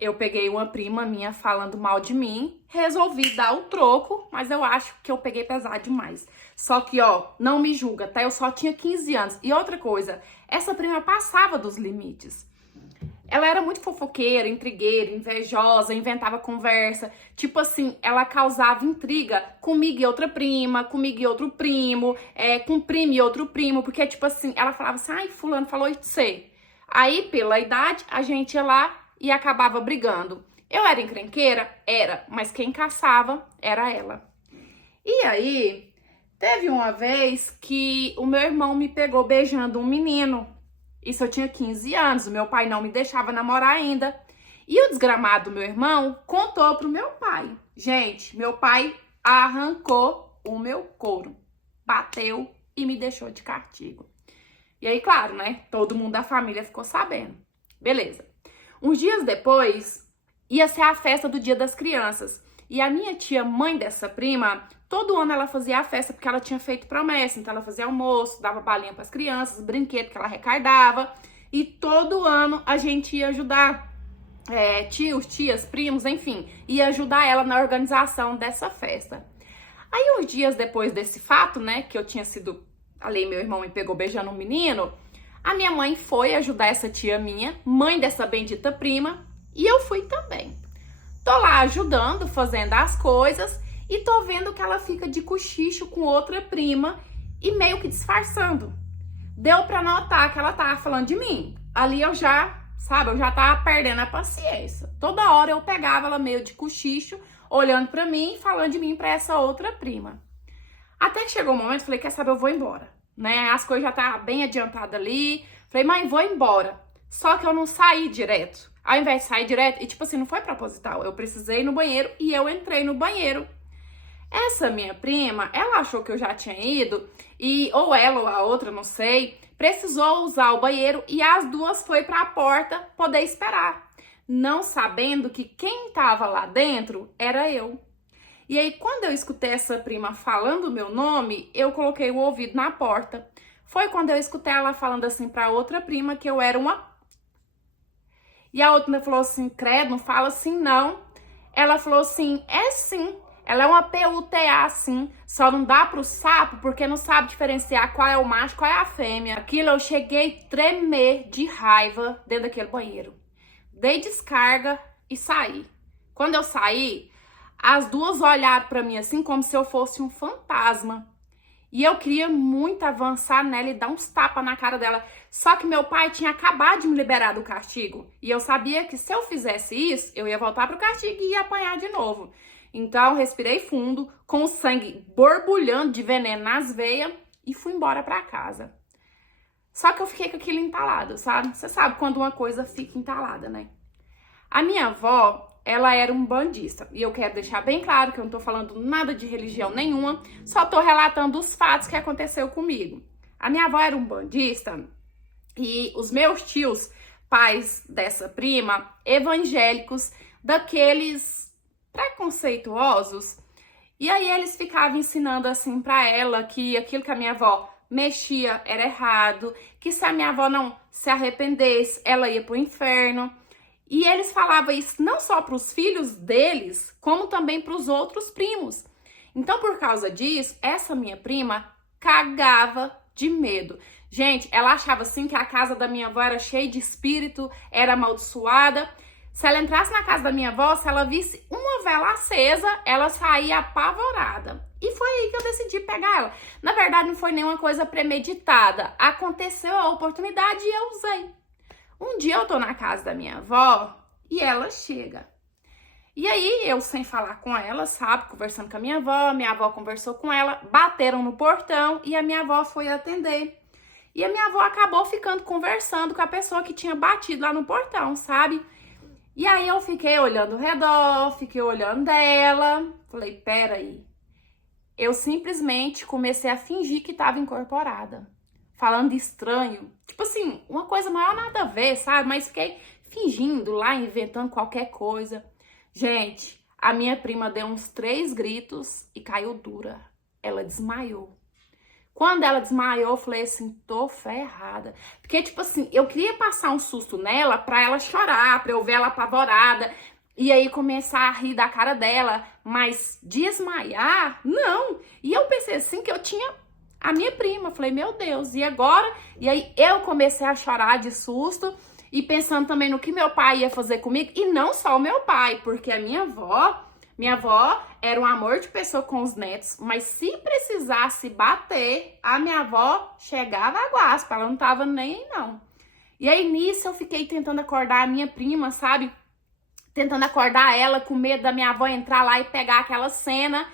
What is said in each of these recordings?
eu peguei uma prima minha falando mal de mim, resolvi dar o troco, mas eu acho que eu peguei pesado demais. Só que, ó, não me julga, tá? Eu só tinha 15 anos. E outra coisa, essa prima passava dos limites. Ela era muito fofoqueira, intrigueira, invejosa, inventava conversa. Tipo assim, ela causava intriga comigo e outra prima, comigo e outro primo, com primo e outro primo. Porque, tipo assim, ela falava assim, ai, fulano falou isso de você. Aí, pela idade, a gente ia lá e acabava brigando. Eu era encrenqueira? Era. Mas quem caçava era ela. E aí, teve uma vez que o meu irmão me pegou beijando um menino. Isso eu tinha 15 anos, o meu pai não me deixava namorar ainda. E o desgramado do meu irmão contou pro meu pai. Gente, meu pai arrancou o meu couro, bateu e me deixou de castigo. E aí, claro, né? Todo mundo da família ficou sabendo. Beleza. Uns dias depois, ia ser a festa do Dia das Crianças. E a minha tia, mãe dessa prima, todo ano ela fazia a festa porque ela tinha feito promessa. Então ela fazia almoço, dava balinha para as crianças, brinquedo que ela arrecadava. E todo ano a gente ia ajudar tios, tias, primos, enfim, ia ajudar ela na organização dessa festa. Aí uns dias depois desse fato, né, que eu tinha sido, ali meu irmão me pegou beijando um menino, a minha mãe foi ajudar essa tia minha, mãe dessa bendita prima, e eu fui também. Tô lá ajudando, fazendo as coisas, e tô vendo que ela fica de cochicho com outra prima e meio que disfarçando. Deu pra notar que ela tava falando de mim. Ali eu já, sabe, eu já tava perdendo a paciência. Toda hora eu pegava ela meio de cochicho, olhando pra mim e falando de mim pra essa outra prima. Até que chegou um momento, falei, quer saber, eu vou embora, né? As coisas já estavam bem adiantadas ali. Falei, mãe, vou embora. Só que eu não saí direto. Ao invés de sair direto, e tipo assim, não foi proposital. Eu precisei ir no banheiro e eu entrei no banheiro. Essa minha prima, ela achou que eu já tinha ido, e ou ela ou a outra, não sei, precisou usar o banheiro e as duas foi para a porta poder esperar, não sabendo que quem estava lá dentro era eu. E aí, quando eu escutei essa prima falando o meu nome, eu coloquei o ouvido na porta. Foi quando eu escutei ela falando assim para outra prima que eu era uma... E a outra me falou assim, credo, não fala assim não. Ela falou assim, é sim. Ela é uma PUTA, sim. Só não dá pro sapo porque não sabe diferenciar qual é o macho, qual é a fêmea. Aquilo eu cheguei a tremer de raiva dentro daquele banheiro. Dei descarga e saí. Quando eu saí, as duas olharam pra mim assim como se eu fosse um fantasma. E eu queria muito avançar nela e dar uns tapas na cara dela. Só que meu pai tinha acabado de me liberar do castigo. E eu sabia que se eu fizesse isso, eu ia voltar pro castigo e ia apanhar de novo. Então, respirei fundo, com o sangue borbulhando de veneno nas veias e fui embora pra casa. Só que eu fiquei com aquilo entalado, sabe? Você sabe quando uma coisa fica entalada, né? A minha avó, ela era um bandista. E eu quero deixar bem claro que eu não tô falando nada de religião nenhuma, só tô relatando os fatos que aconteceu comigo. A minha avó era um bandista e os meus tios, pais dessa prima, evangélicos, daqueles preconceituosos, e aí eles ficavam ensinando assim pra ela que aquilo que a minha avó mexia era errado, que se a minha avó não se arrependesse, ela ia pro inferno. E eles falavam isso não só para os filhos deles, como também para os outros primos. Então, por causa disso, essa minha prima cagava de medo. Gente, ela achava assim que a casa da minha avó era cheia de espírito, era amaldiçoada. Se ela entrasse na casa da minha avó, se ela visse uma vela acesa, ela saía apavorada. E foi aí que eu decidi pegar ela. Na verdade, não foi nenhuma coisa premeditada. Aconteceu a oportunidade e eu usei. Um dia eu tô na casa da minha avó e ela chega. E aí, eu sem falar com ela, sabe, conversando com a minha avó conversou com ela, bateram no portão e a minha avó foi atender. E a minha avó acabou ficando conversando com a pessoa que tinha batido lá no portão, sabe? E aí eu fiquei olhando ao redor, fiquei olhando dela, falei, peraí. Eu simplesmente comecei a fingir que estava incorporada. Falando estranho, tipo assim, uma coisa maior nada a ver, sabe? Mas fiquei fingindo lá, inventando qualquer coisa. Gente, a minha prima deu uns 3 gritos e caiu dura. Ela desmaiou. Quando ela desmaiou, eu falei assim, tô ferrada. Porque, tipo assim, eu queria passar um susto nela pra ela chorar, pra eu ver ela apavorada. E aí começar a rir da cara dela. Mas desmaiar, não. E eu pensei assim que eu tinha a minha prima. Falei, meu Deus, e agora? E aí eu comecei a chorar de susto. E pensando também no que meu pai ia fazer comigo. E não só o meu pai, porque a minha avó era um amor de pessoa com os netos, mas se precisasse bater, a minha avó chegava a guaspa, ela não tava nem aí não. E aí nisso eu fiquei tentando acordar a minha prima, sabe? Tentando acordar ela com medo da minha avó entrar lá e pegar aquela cena.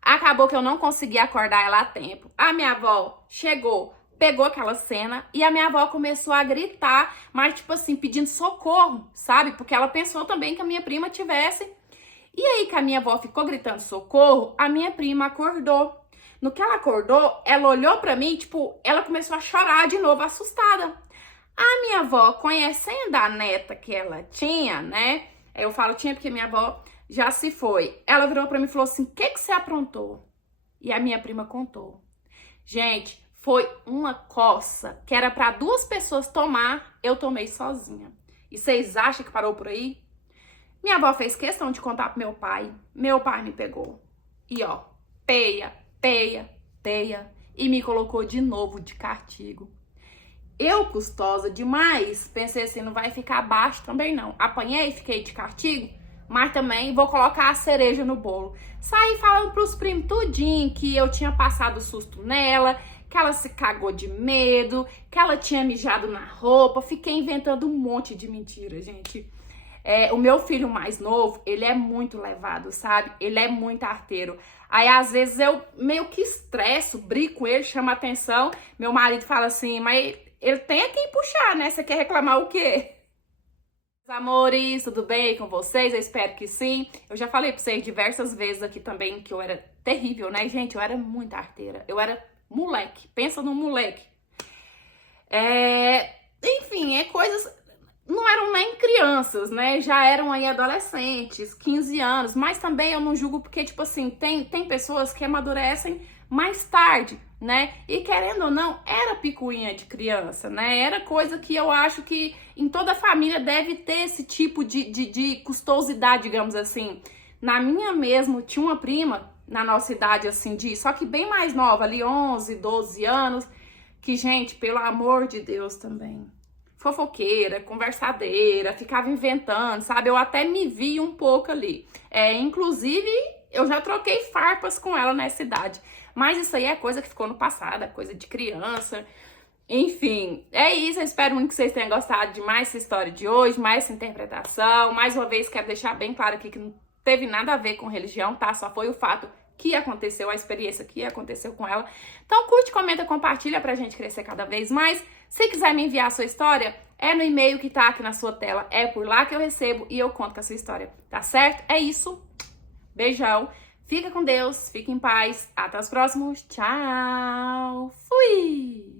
Acabou que eu não consegui acordar ela a tempo. A minha avó chegou, pegou aquela cena e a minha avó começou a gritar, mas tipo assim, pedindo socorro, sabe? Porque ela pensou também que a minha prima tivesse. E aí que a minha avó ficou gritando socorro, a minha prima acordou. No que ela acordou, ela olhou pra mim, tipo, ela começou a chorar de novo, assustada. A minha avó, conhecendo a neta que ela tinha, né? Eu falo tinha porque minha avó já se foi. Ela virou pra mim e falou assim, o que que você aprontou? E a minha prima contou. Gente, foi uma coça que era pra 2 pessoas tomar, eu tomei sozinha. E vocês acham que parou por aí? Minha avó fez questão de contar pro meu pai. Meu pai me pegou. E ó, peia, peia, peia. E me colocou de novo de castigo. Eu, custosa demais, pensei assim, não vai ficar baixo também não. Apanhei, fiquei de castigo, mas também vou colocar a cereja no bolo. Saí falando pros primos tudinho que eu tinha passado susto nela, que ela se cagou de medo, que ela tinha mijado na roupa. Fiquei inventando um monte de mentira, gente. O meu filho mais novo, ele é muito levado, sabe? Ele é muito arteiro. Aí, às vezes, eu meio que estresso, brigo com ele, chamo atenção. Meu marido fala assim, mas ele tem a quem puxar, né? Você quer reclamar o quê? Meus amores, tudo bem com vocês? Eu espero que sim. Eu já falei pra vocês diversas vezes aqui também que eu era terrível, né? Gente, eu era muito arteira. Eu era moleque. Pensa no moleque. Enfim, coisas... Não eram nem crianças, né? Já eram aí adolescentes, 15 anos. Mas também eu não julgo porque, tipo assim, tem pessoas que amadurecem mais tarde, né? E querendo ou não, era picuinha de criança, né? Era coisa que eu acho que em toda família deve ter esse tipo de custosidade, digamos assim. Na minha mesmo, tinha uma prima na nossa idade, assim, só que bem mais nova, ali 11, 12 anos, que, gente, pelo amor de Deus também... fofoqueira, conversadeira, ficava inventando, sabe? Eu até me vi um pouco ali. Inclusive, eu já troquei farpas com ela nessa idade. Mas isso aí é coisa que ficou no passado, é coisa de criança. Enfim, é isso. Eu espero muito que vocês tenham gostado de mais essa história de hoje, mais essa interpretação. Mais uma vez, quero deixar bem claro aqui que não teve nada a ver com religião, tá? Só foi o fato que aconteceu, a experiência que aconteceu com ela. Então curte, comenta, compartilha pra gente crescer cada vez mais. Se quiser me enviar a sua história, é no e-mail que tá aqui na sua tela. É por lá que eu recebo e eu conto com a sua história, tá certo? É isso. Beijão. Fica com Deus, fica em paz. Até os próximos. Tchau. Fui!